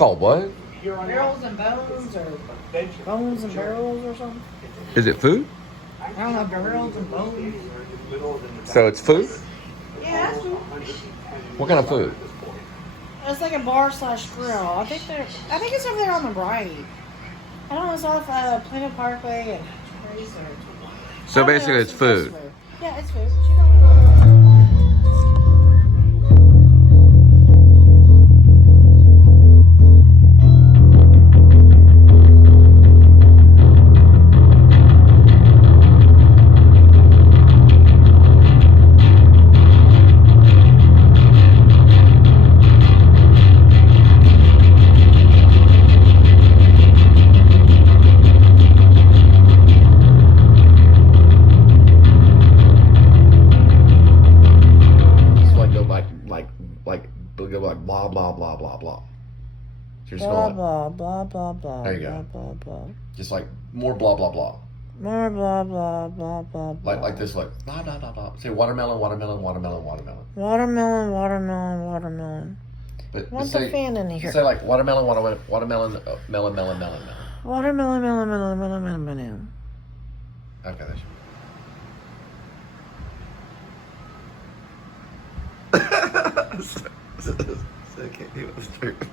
called what? Barrels and bones, or bones and barrels, or something. Is it food? I don't know, barrels and bones. So it's food? Yeah, that's food. What kind of food? It's like a bar slash grill. I think it's over there on the right. I don't know. It's off Plano Parkway and Trace. So basically, it's food. Yeah, it's food. Like blah blah blah blah blah. So blah blah blah blah blah. There you go. Blah blah. Just like more blah blah blah. More blah blah blah blah blah. Like this, like blah blah blah blah. Say watermelon, watermelon, watermelon, watermelon. Watermelon, watermelon, watermelon. But What's the fan in here? Say like watermelon, watermelon, watermelon, melon, melon, melon, melon. Watermelon, melon, melon, melon, melon, melon. Okay, that's. I can't do it.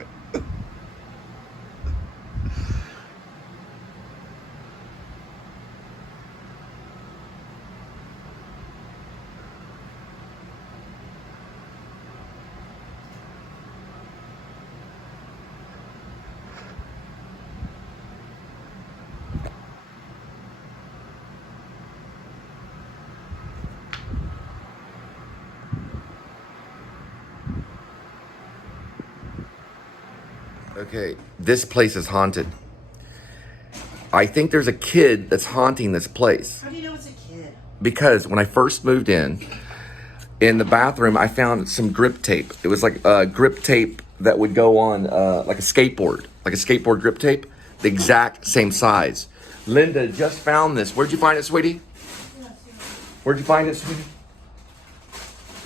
Okay, this place is haunted. I think there's a kid that's haunting this place. How do you know it's a kid? Because when I first moved in the bathroom, I found some grip tape. It was like grip tape that would go on like a skateboard grip tape, the exact same size. Linda just found this. Where'd you find it, sweetie? Where'd you find it, sweetie?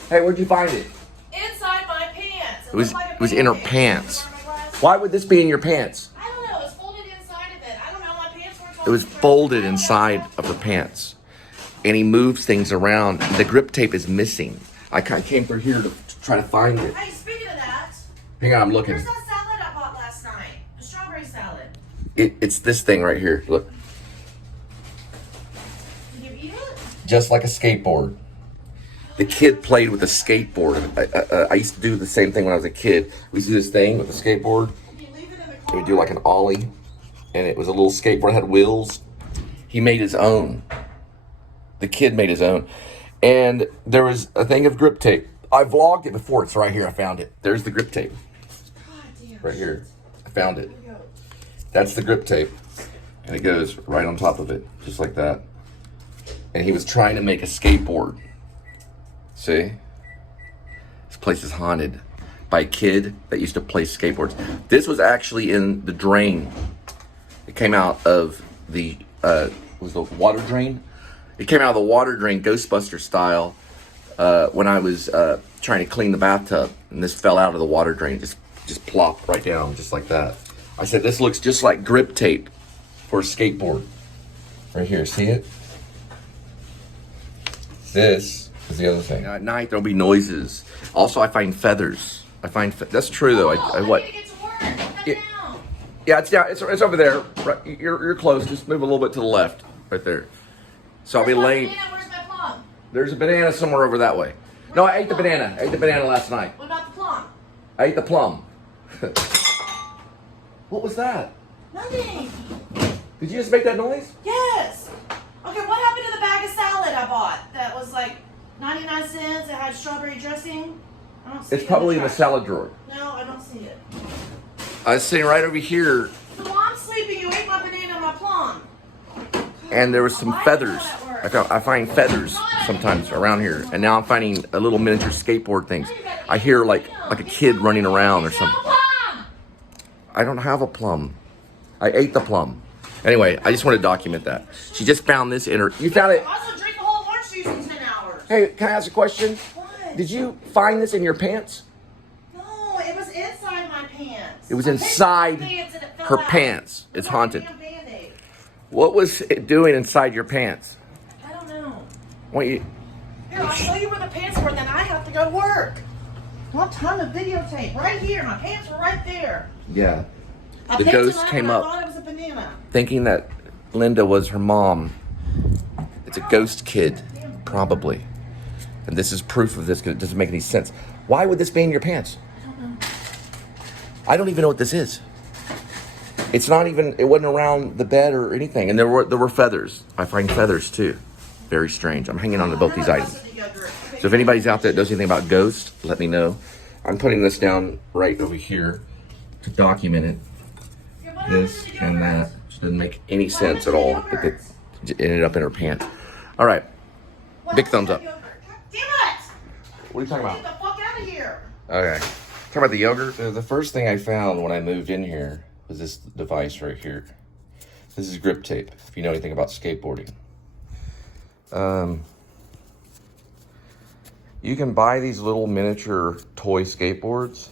Hey, where'd you find it? Inside my pants. It was in her pants. Why would this be in your pants? I don't know. It's folded inside of it. I don't know. My pants weren't. It was folded inside of the pants. And he moves things around. The grip tape is missing. I kind of came through here to try to find it. Hey, speaking of that. Hang on, I'm looking. Where's that salad I bought last night? The strawberry salad. It's this thing right here. Look. Did you eat it? Just like a skateboard. The kid played with a skateboard. I used to do the same thing when I was a kid. We used to do this thing with the skateboard. Did you leave it in the We car? would do like an ollie. And it was a little skateboard. It had wheels. He made his own. The kid made his own. And there was a thing of grip tape. I vlogged it before. It's right here. I found it. There's the grip tape. God damn. Right here. I found it. Here we go. That's the grip tape. And it goes right on top of it. Just like that. And he was trying to make a skateboard. See? This place is haunted by a kid that used to play skateboards. This was actually in the drain. It came out of the, was the water drain? It came out of the water drain, Ghostbuster style, when I was trying to clean the bathtub. And this fell out of the water drain. Just plopped right down, just like that. I said, this looks just like grip tape for a skateboard. Right here, see it? This is the other thing. At night, there'll be noises. Also, I find feathers. That's true, though. I what? need to get to work. Put that down. Yeah, it's down. It's over there. Right, you're close. Just move a little bit to the left, right there. So I'll be Where's my laying. banana? Where's my plum? There's a banana somewhere over that way. No, I ate the banana. I ate the banana last night. What about the plum? I ate the plum. What was that? Nothing. Did you just make that noise? Yes. Okay, what happened to the bag of salad I bought that was like 99 cents? It had strawberry dressing. I don't see it. It's probably in the trash. salad drawer. No, I don't see it. I was sitting right over here, So while I'm sleeping, you ate my banana and my plum. and there was some Why feathers. does that work? I find feathers sometimes around here, and now I'm finding a little miniature skateboard things. I hear like a kid running around or something. Plum! I don't have a plum. I ate the plum. Anyway, I just want to document that. She just found this in her. You found it. Also drink a whole orange juice in 10 hours. Hey, can I ask a question? What? Did you find this in your pants? No, it was inside my pants. It was inside her pants. It's haunted. What was it doing inside your pants? I don't know. What you? Here, I'll show you where the pants were, then I have to go to work. What ton of videotape? Right here. My pants were right there. Yeah. I The picked ghost them up came and up. I thought it was a banana. Thinking that Linda was her mom. It's a ghost kid, probably. And this is proof of this because it doesn't make any sense. Why would this be in your pants? I don't know. I don't even know what this is. It's not even, it wasn't around the bed or anything. And there were feathers. I find feathers too. Very strange. I'm hanging on to both these items. So if anybody's out there that knows anything about ghosts, let me know. I'm putting this down right over here to document it. This and that. Which doesn't make any sense at all. But it ended up in her pants. All right. Big thumbs up. Damn it! What are you talking Get about? the fuck out of here. Okay. Talking about the yogurt. The first thing I found when I moved in here was this device right here. This is grip tape, if you know anything about skateboarding. You can buy these little miniature toy skateboards,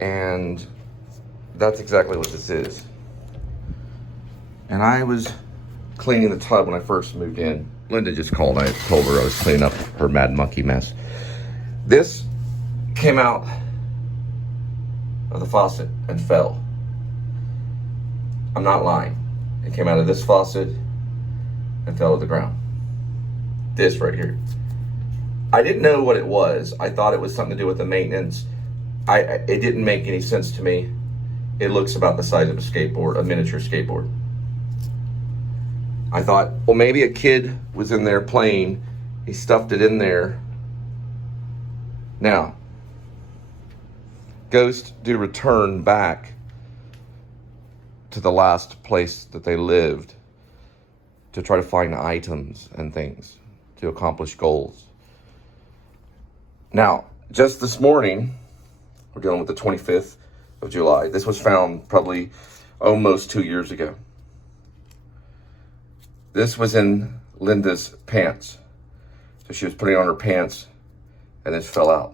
and that's exactly what this is. And I was cleaning the tub when I first moved in. Linda just called and I told her I was cleaning up her mad monkey mess. This came out of the faucet and fell. I'm not lying. It came out of this faucet and fell to the ground. This right here. I didn't know what it was. I thought it was something to do with the maintenance. It didn't make any sense to me. It looks about the size of a skateboard, a miniature skateboard. I thought, well, maybe a kid was in there playing. He stuffed it in there. Now, ghosts do return back to the last place that they lived to try to find items and things to accomplish goals. Now, just this morning, we're dealing with the 25th of July. This was found probably almost 2 years ago. This was in Linda's pants. So she was putting on her pants and this fell out.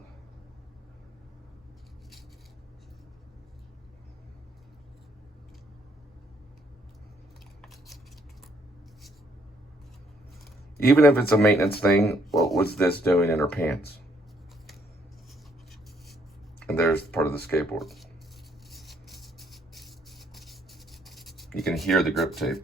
Even if it's a maintenance thing, what was this doing in her pants? And there's part of the skateboard. You can hear the grip tape.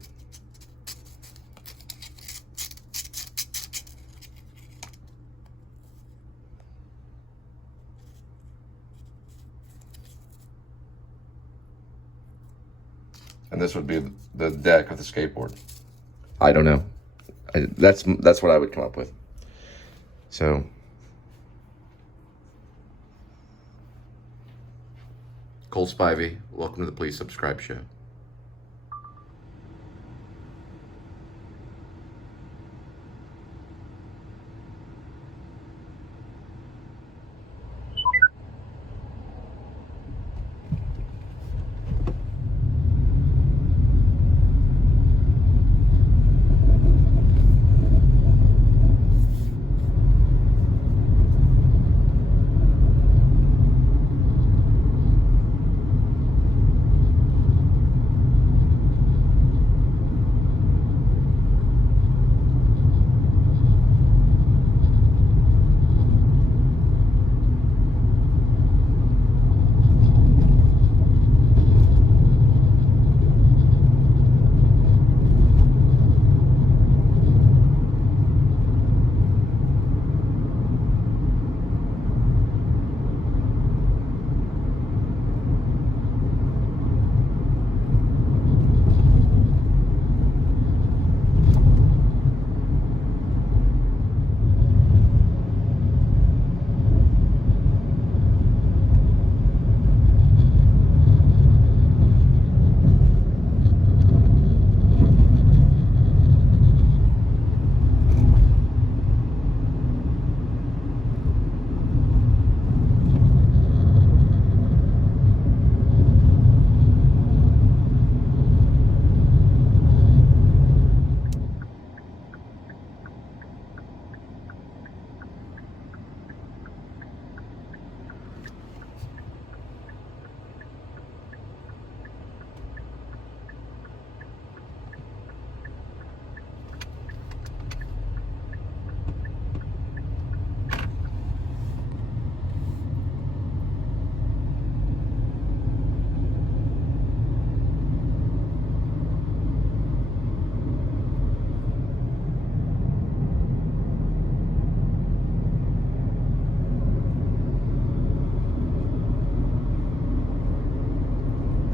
And this would be the deck of the skateboard. I don't know. That's what I would come up with. So, Cole Spivey, welcome to the Please Subscribe show.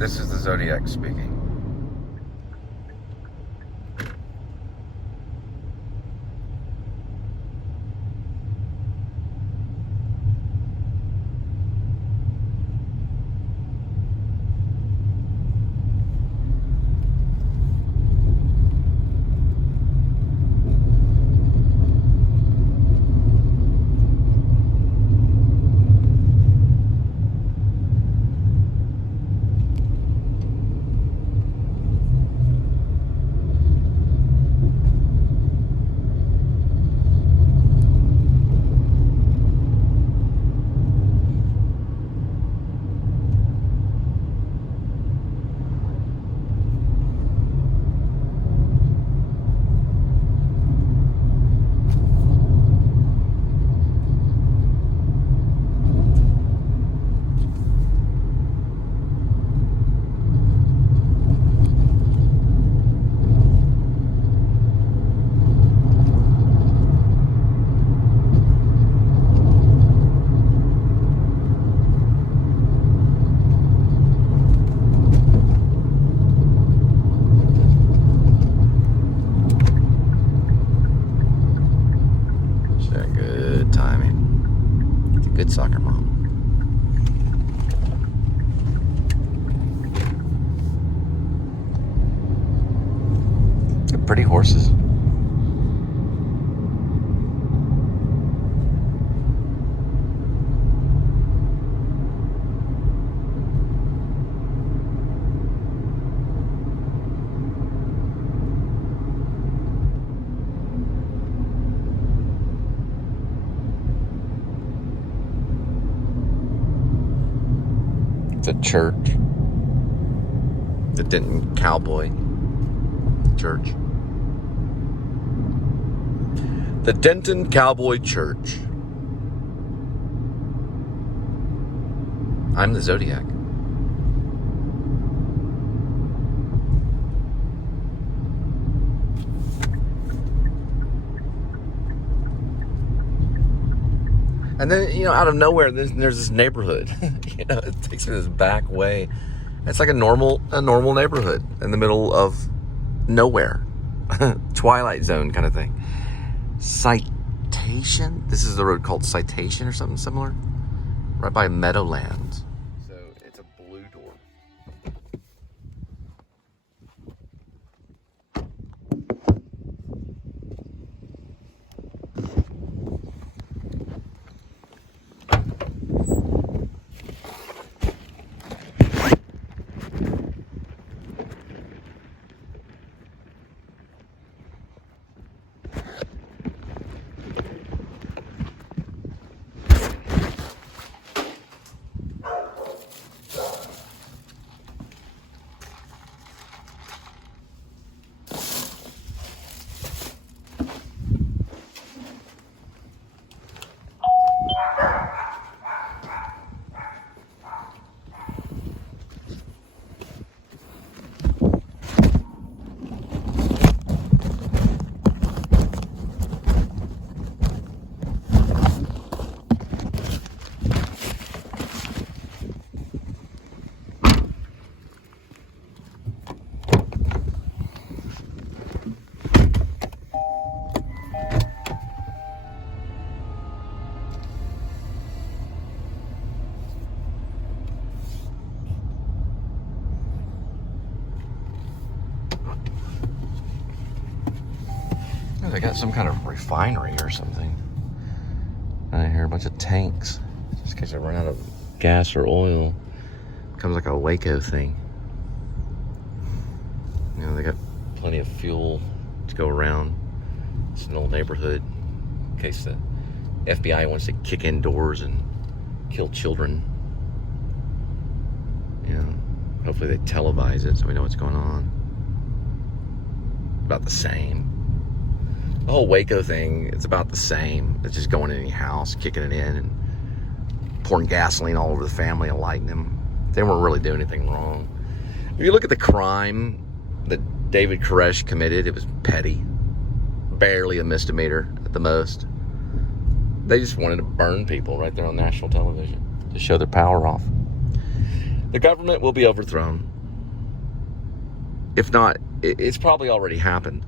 This is the Zodiac speaking. Good soccer mom. They're pretty horses. The church, the Denton Cowboy Church, the Denton Cowboy Church. I'm the Zodiac. And then, out of nowhere, there's this neighborhood. It takes me this back way. It's like a normal neighborhood in the middle of nowhere. Twilight Zone kind of thing. Citation? This is the road called Citation or something similar? Right by Meadowlands. So it's a blue door. They got some kind of refinery or something. I hear a bunch of tanks. Just in case they run out of gas or oil. Becomes like a Waco thing. They got plenty of fuel to go around. It's an old neighborhood. In case the FBI wants to kick in doors and kill children. Hopefully they televise it so we know what's going on. About the same. The whole Waco thing, it's about the same. It's just going in any house, kicking it in, and pouring gasoline all over the family and lighting them. They weren't really doing anything wrong. If you look at the crime that David Koresh committed, it was petty. Barely a misdemeanor at the most. They just wanted to burn people right there on national television to show their power off. The government will be overthrown. If not, it's probably already happened.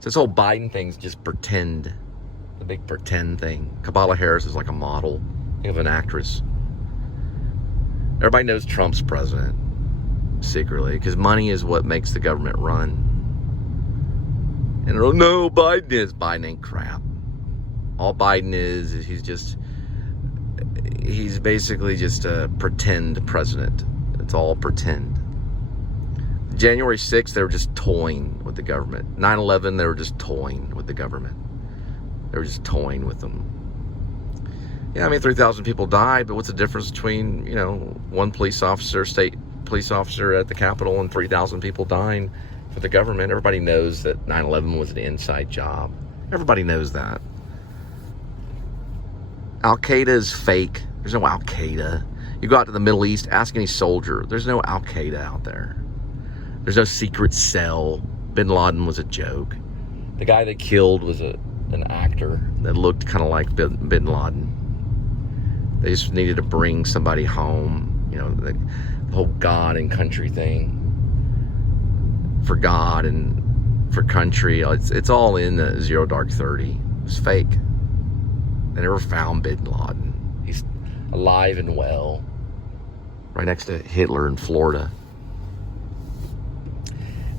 So this whole Biden thing's just pretend. The big pretend thing. Kamala Harris is like a model of an actress. Everybody knows Trump's president secretly because money is what makes the government run. And oh no, Biden is. Biden ain't crap. All Biden is he's basically just a pretend president. It's all pretend. January 6th, they were just toying with the government. 9/11, they were just toying with the government. They were just toying with them. Yeah, I mean, 3,000 people died, but what's the difference between, one police officer, state police officer at the Capitol and 3,000 people dying for the government? Everybody knows that 9/11 was an inside job. Everybody knows that. Al-Qaeda is fake. There's no Al-Qaeda. You go out to the Middle East, ask any soldier. There's no Al-Qaeda out there. There's no secret cell. Bin Laden was a joke. The guy they killed was an actor that looked kind of like Bin Laden. They just needed to bring somebody home. The whole God and country thing. For God and for country. It's all in the Zero Dark 30. It's fake. They never found Bin Laden. He's alive and well. Right next to Hitler in Florida.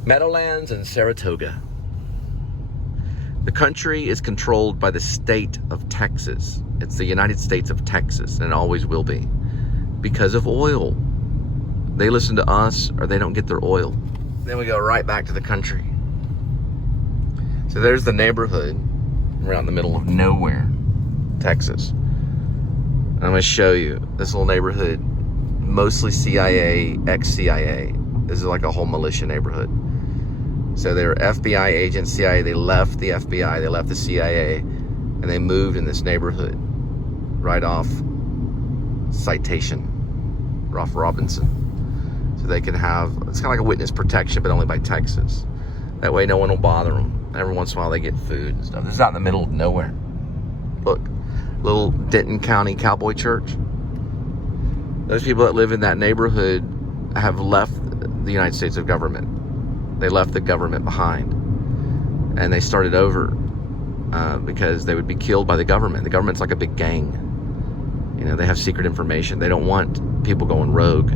Meadowlands and Saratoga. The country is controlled by the state of Texas. It's the United States of Texas, and it always will be. Because of oil. They listen to us, or they don't get their oil. Then we go right back to the country. So there's the neighborhood around the middle of nowhere, Texas. And I'm going to show you this little neighborhood, mostly CIA, ex-CIA. This is like a whole militia neighborhood. So they were FBI agents, CIA. They left the FBI, they left the CIA, and they moved in this neighborhood right off Citation, off Robinson. So they can have, it's kind of like a witness protection, but only by Texas. That way no one will bother them. Every once in a while they get food and stuff. This is out in the middle of nowhere. Look, little Denton County Cowboy Church. Those people that live in that neighborhood have left the United States of government. They left the government behind. And they started over because they would be killed by the government. The government's like a big gang. They have secret information. They don't want people going rogue.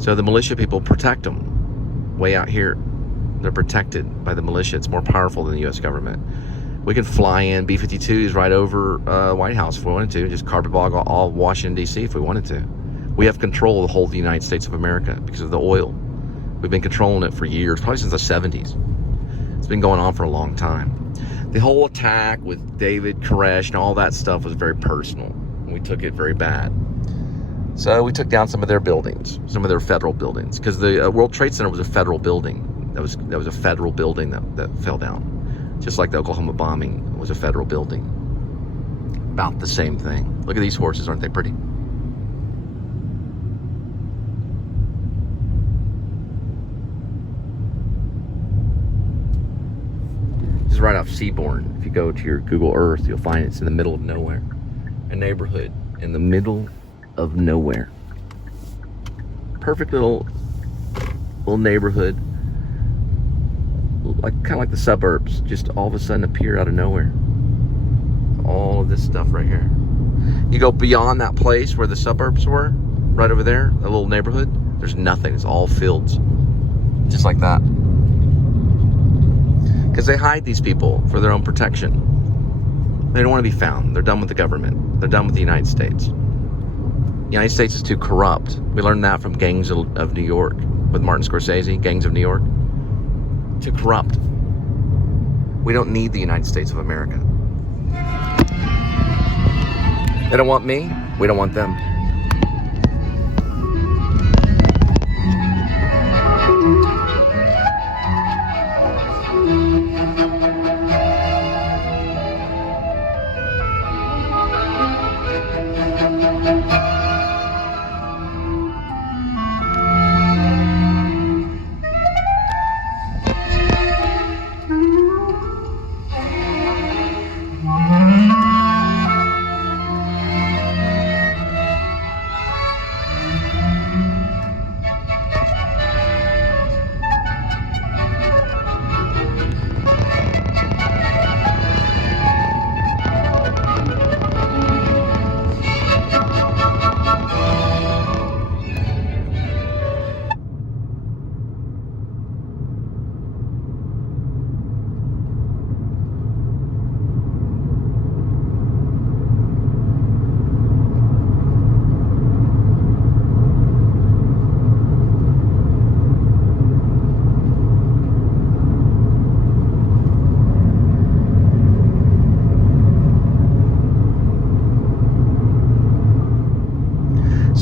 So the militia people protect them. Way out here, they're protected by the militia. It's more powerful than the U.S. government. We can fly in B-52s right over White House if we wanted to. Just carpet bog all Washington, D.C. if we wanted to. We have control of the whole of the United States of America because of the oil. We've been controlling it for years, probably since the 70s. It's been going on for a long time. The whole attack with David Koresh and all that stuff was very personal. We took it very bad. So we took down some of their buildings, some of their federal buildings, because the World Trade Center was a federal building. That was a federal building that fell down. Just like the Oklahoma bombing was a federal building. About the same thing. Look at these horses, aren't they pretty? This is right off Seabourn. If you go to your Google Earth, you'll find it's in the middle of nowhere. A neighborhood in the middle of nowhere. Perfect little neighborhood. Kind of like the suburbs, just all of a sudden appear out of nowhere. All of this stuff right here. You go beyond that place where the suburbs were, right over there, a little neighborhood, there's nothing. It's all fields. Just like that. Because they hide these people for their own protection. They don't want to be found. They're done with the government. They're done with the United States. The United States is too corrupt. We learned that from Gangs of New York with Martin Scorsese, Gangs of New York. Too corrupt. We don't need the United States of America. They don't want me. We don't want them.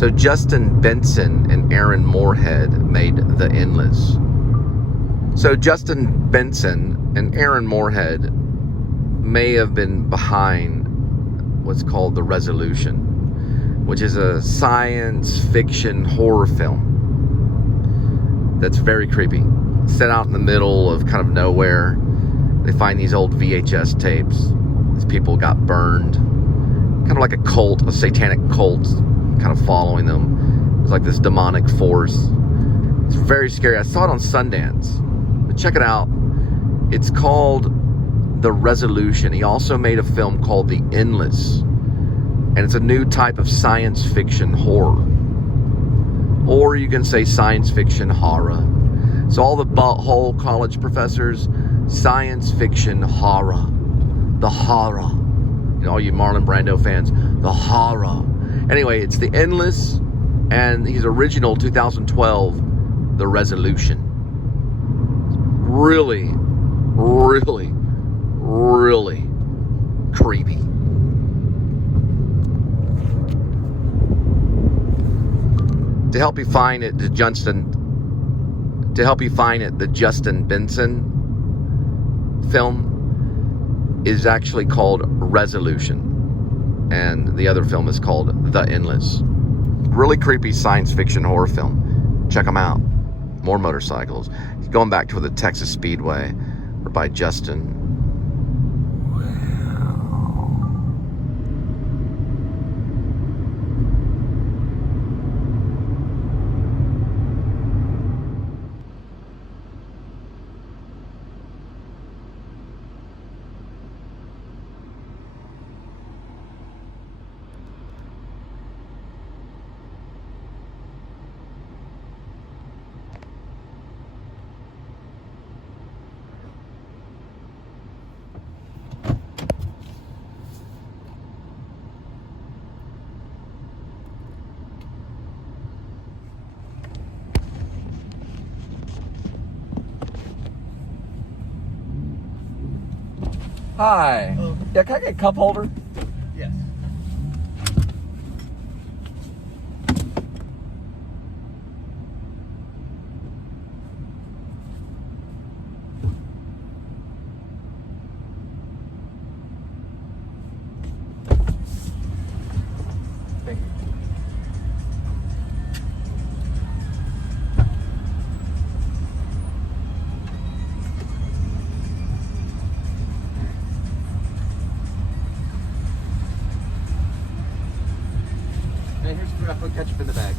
So Justin Benson and Aaron Moorhead made The Endless. So Justin Benson and Aaron Moorhead may have been behind what's called The Resolution, which is a science fiction horror film that's very creepy. Set out in the middle of kind of nowhere. They find these old VHS tapes. These people got burned. Kind of like a cult, a satanic cult, kind of following them. It was like this demonic force. It's very scary. I saw it on Sundance. But check it out. It's called The Resolution. He also made a film called The Endless. And it's a new type of science fiction horror. Or you can say science fiction horror. So all the whole college professors, science fiction horror. The horror. You know, all you Marlon Brando fans, the horror. Anyway, it's The Endless, and his original 2012, The Resolution. Really, really, really creepy. To help you find it, the Justin Benson film is actually called Resolution, and the other film is called The Endless. Really creepy science fiction horror film. Check them out. More motorcycles. Going back to the Texas Speedway, or by Justin. Hi. Yeah, can I get a cup holder? Yes. Thank you. Hey, here's I put ketchup in the bag.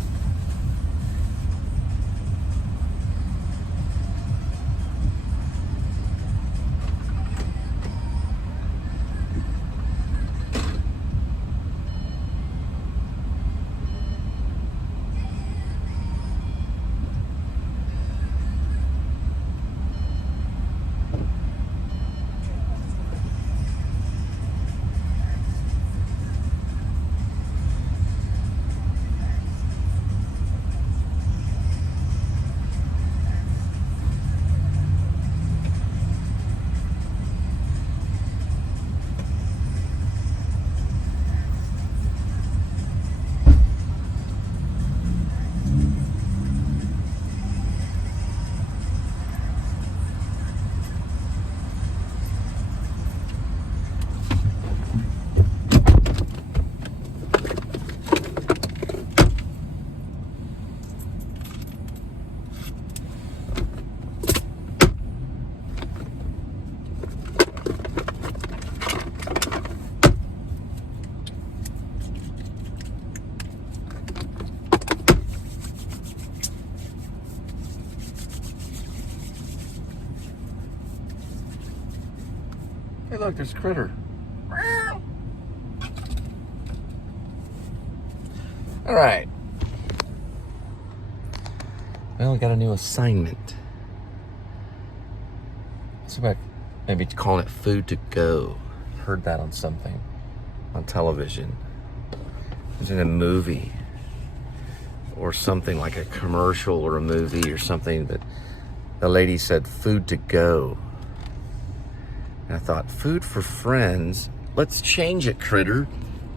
Hey, look, there's Critter. All right. Well, we got a new assignment. Let's go back, maybe calling it food to go. Heard that on something, on television. It was in a movie or something, like a commercial or a movie or something, that the lady said food to go. And I thought, food for friends? Let's change it, Critter,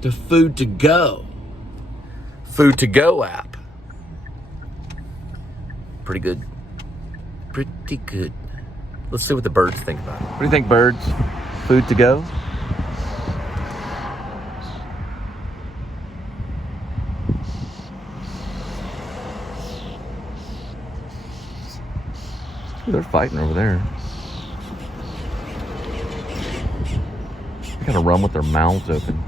to food to go. food to go app. Pretty good. Pretty good. Let's see what the birds think about it. What do you think, birds? Food to go? Ooh, they're fighting over there. They gotta run with their mouths open.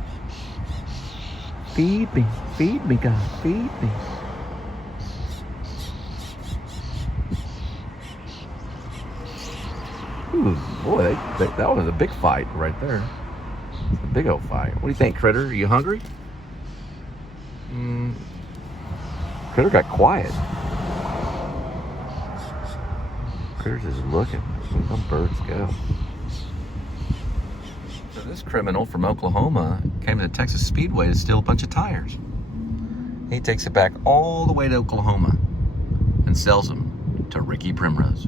Feed me, God, feed me. Ooh, boy, that was a big fight right there. A big old fight. What do you think, Critter? Are you hungry? Critter got quiet. Critter's just looking. Where them birds go? So this criminal from Oklahoma came to the Texas Speedway to steal a bunch of tires. He takes it back all the way to Oklahoma and sells them to Ricky Primrose.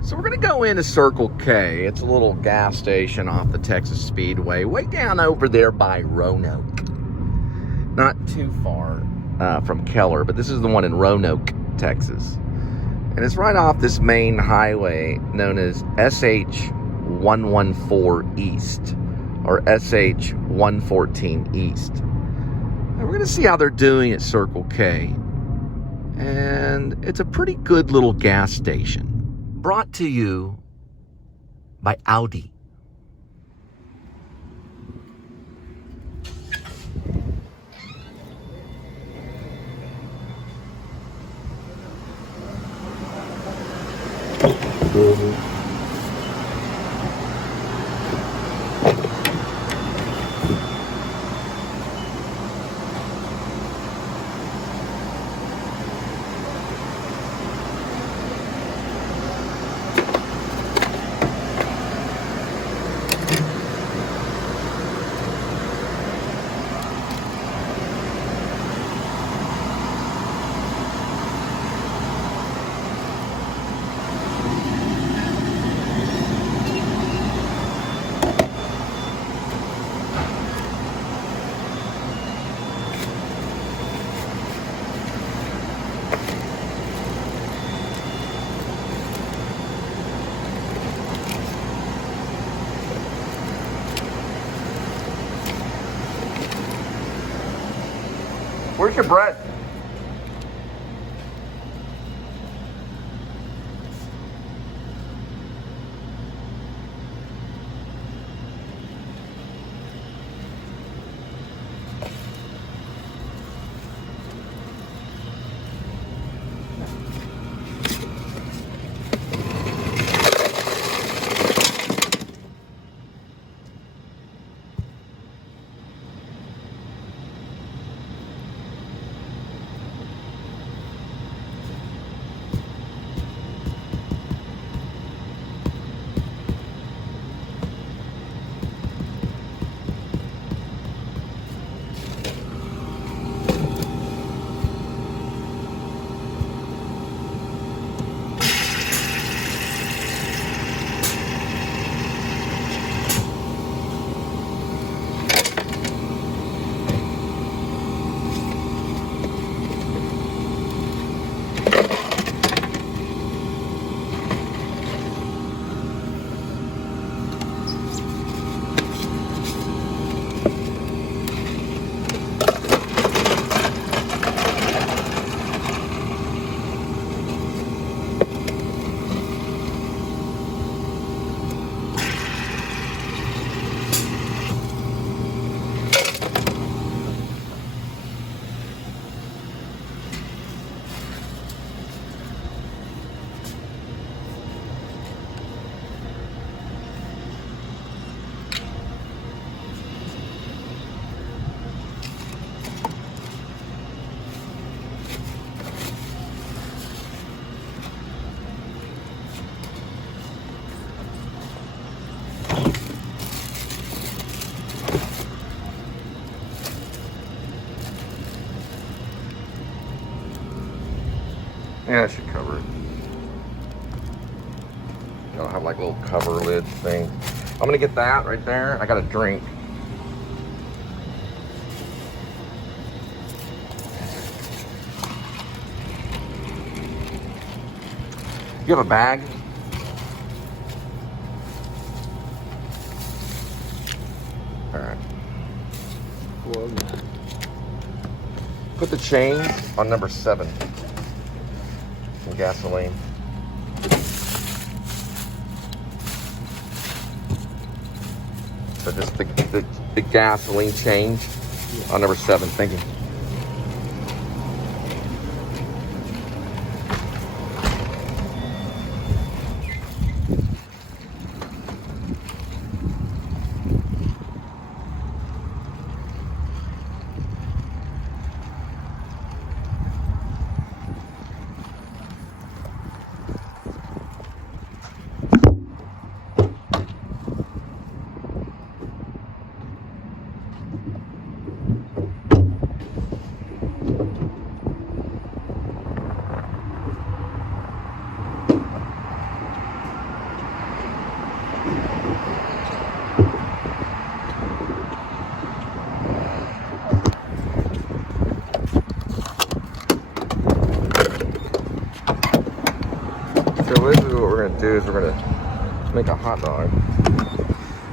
So we're gonna go into Circle K. It's a little gas station off the Texas Speedway, way down over there by Roanoke. Not too far from Keller, but this is the one in Roanoke, Texas. And it's right off this main highway known as SH-114 East, or SH-114 East. And we're gonna see how they're doing at Circle K. And it's a pretty good little gas station. Brought to you by Audi. Where's your bread? Yeah, it should cover it. It'll have like a little cover lid thing. I'm gonna get that right there. I got a drink. You have a bag? All right. Put the chain on number 7. Some gasoline. So just the gasoline change on number 7. Thank you. So basically what we're gonna do is we're gonna make a hot dog.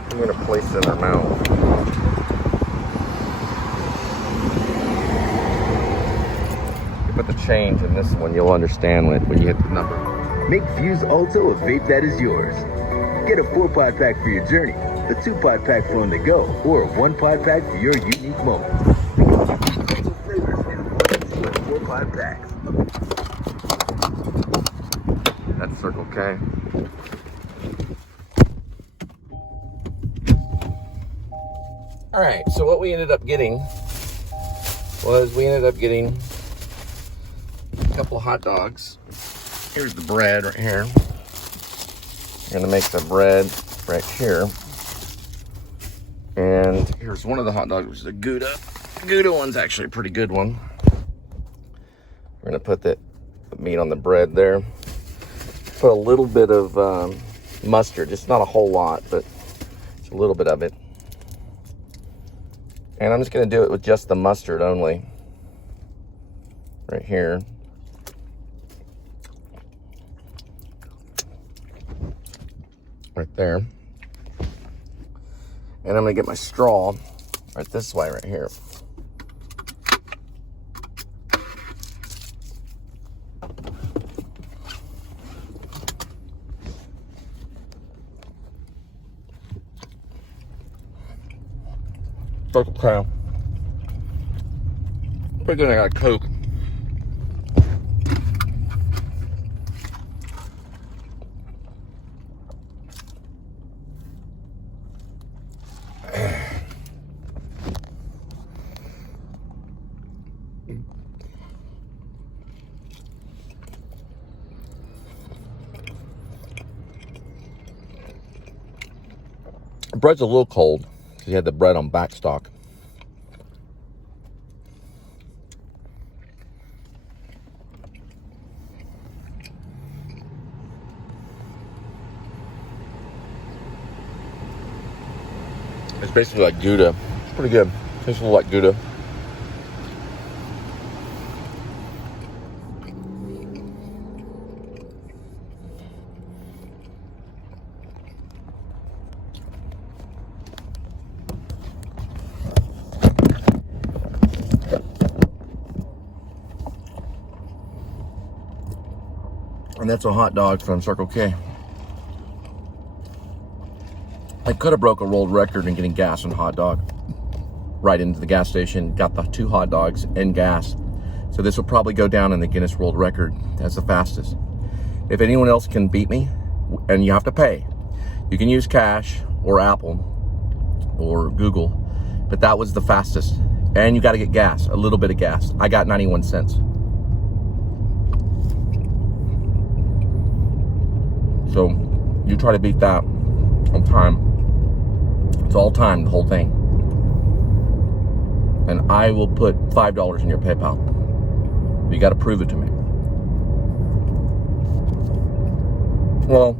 I'm gonna place it in our mouth. You put the change in this one, you'll understand when you hit the number. Make Fuse Alto a vape that is yours. Get a 4-pod pack for your journey, a 2-pod pack for on the go, or a 1-pod pack for your unique moment. Alto flavors in 4-pod packs. That's Circle K. All right, so what we ended up getting was a couple of hot dogs. Here's the bread right here. We're gonna make the bread right here. And here's one of the hot dogs, which is a Gouda. The Gouda one's actually a pretty good one. We're gonna put the meat on the bread there. Put a little bit of mustard, just not a whole lot, but just a little bit of it. And I'm just gonna do it with just the mustard only. Right here. Right there. And I'm gonna get my straw right this way, right here. Circle K. Pretty good. I got a Coke. The bread's a little cold because you had the bread on back stock. It's basically like Gouda. It's pretty good. Tastes a little like Gouda. And that's a hot dog from Circle K. I could have broke a world record in getting gas and hot dog right into the gas station. Got the 2 hot dogs and gas. So this will probably go down in the Guinness World Record as the fastest. If anyone else can beat me, and you have to pay, you can use cash or Apple or Google, but that was the fastest. And you got to get gas, a little bit of gas. I got 91 cents. So you try to beat that on time. It's all time, the whole thing. And I will put $5 in your PayPal. You got to prove it to me. Well,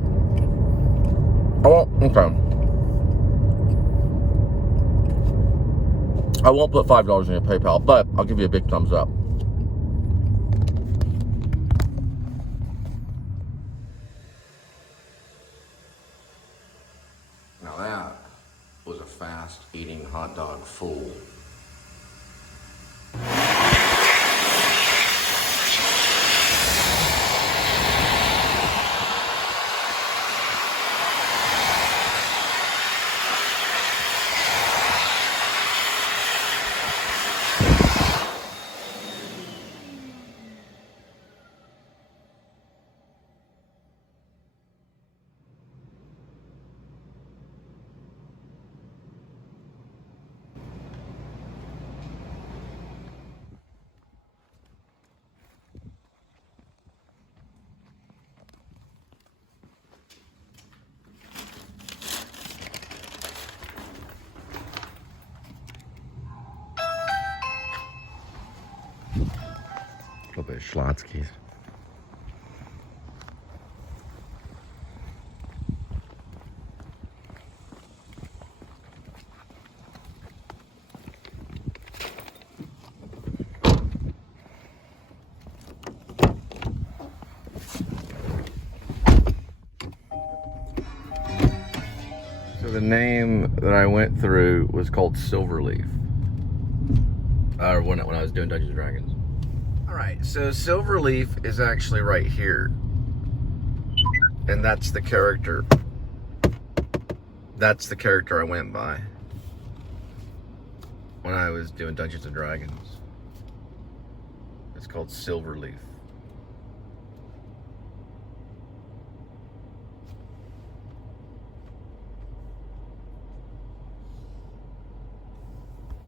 okay. I won't put $5 in your PayPal, but I'll give you a big thumbs up. Now that was a fast-eating hot dog fool. A little bit of Schlotsky's. So the name that I went through was called Silverleaf. When I was doing Dungeons and Dragons. Alright, so Silverleaf is actually right here. And that's the character. That's the character I went by when I was doing Dungeons and Dragons. It's called Silverleaf.